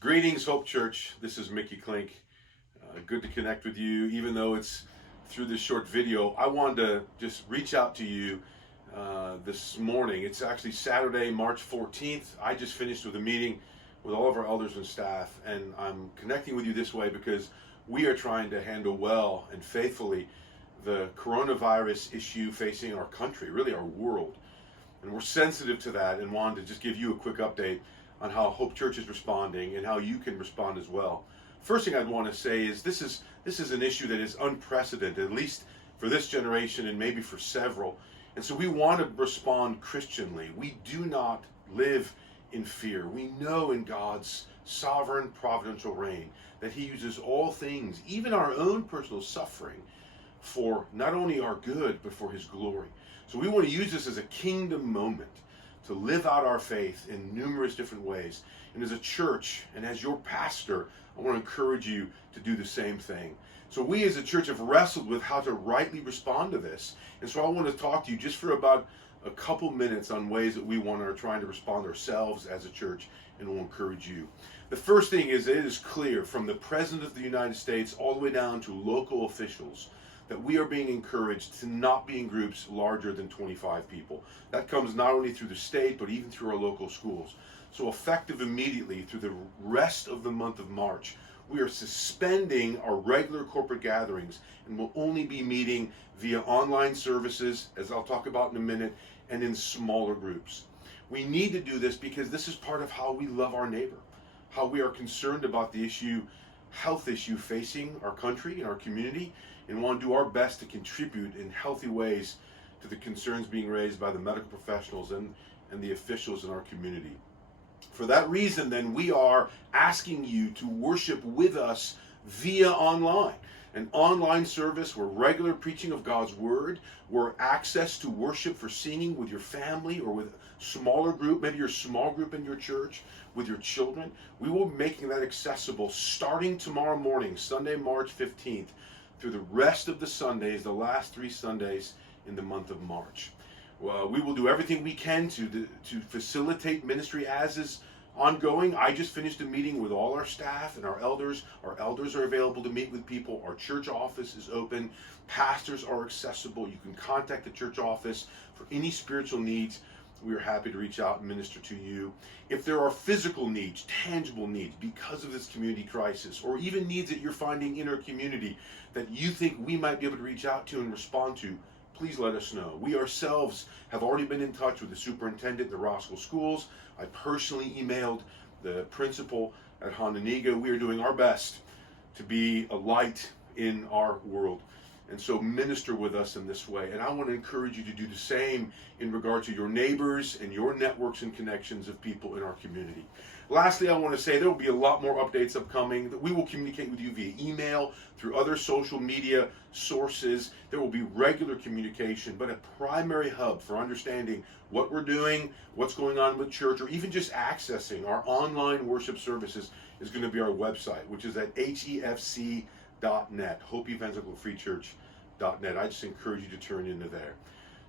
Greetings, Hope Church. This is Mickey Klink. Good to connect with you, even though it's through this short video. I wanted to just reach out to you this morning. It's actually Saturday, March 14th. I just finished with a meeting with all of our elders and staff, and I'm connecting with you this way because we are trying to handle well and faithfully the coronavirus issue facing our country, really our world. And we're sensitive to that and wanted to just give you a quick update on how Hope Church is responding and how you can respond as well. First thing I'd want to say is this is an issue that is unprecedented, at least for this generation and maybe for several. And so we want to respond Christianly. We do not live in fear. We know in God's sovereign providential reign that He uses all things, even our own personal suffering, for not only our good, but for His glory. So we want to use this as a kingdom moment to live out our faith in numerous different ways. And as a church and as your pastor, I want to encourage you to do the same thing. So we as a church have wrestled with how to rightly respond to this. And so I want to talk to you just for about a couple minutes on ways that we are trying to respond ourselves as a church, and we'll encourage you. The first thing is, it is clear from the President of the United States all the way down to local officials that we are being encouraged to not be in groups larger than 25 people. That comes not only through the state, but even through our local schools. So effective immediately through the rest of the month of March, we are suspending our regular corporate gatherings and will only be meeting via online services, as I'll talk about in a minute, and in smaller groups. We need to do this because this is part of how we love our neighbor, how we are concerned about the health issue facing our country and our community, and want to do our best to contribute in healthy ways to the concerns being raised by the medical professionals and the officials in our community. For that reason, then, we are asking you to worship with us via online. An online service where regular preaching of God's Word, where access to worship for singing with your family or with a smaller group, maybe your small group in your church, with your children. We will be making that accessible starting tomorrow morning, Sunday, March 15th, through the rest of the Sundays, the last 3 Sundays in the month of March. We will do everything we can to facilitate ministry as is ongoing. I just finished a meeting with all our staff and our elders. Our elders are available to meet with people. Our church office is open. Pastors are accessible. You can contact the church office for any spiritual needs. We are happy to reach out and minister to you. If there are physical needs, tangible needs because of this community crisis, or even needs that you're finding in our community that you think we might be able to reach out to and respond to, please let us know. We ourselves have already been in touch with the superintendent of the Roscoe schools. I personally emailed the principal at Hononegah. We are doing our best to be a light in our world. And so minister with us in this way. And I want to encourage you to do the same in regard to your neighbors and your networks and connections of people in our community. Lastly, I want to say there will be a lot more updates upcoming. That we will communicate with you via email, through other social media sources. There will be regular communication, but a primary hub for understanding what we're doing, what's going on with church, or even just accessing our online worship services is going to be our website, which is at hefc.net, Hope Evangelical Free Church.net. I just encourage you to turn into there.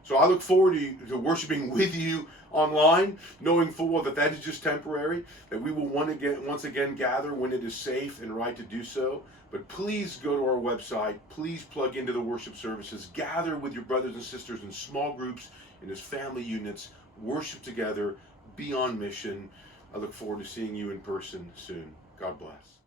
So I look forward to worshiping with you online, knowing full well that that is just temporary, that we will once again gather when it is safe and right to do so. But please go to our website. Please plug into the worship services. Gather with your brothers and sisters in small groups and as family units. Worship together. Be on mission. I look forward to seeing you in person soon. God bless.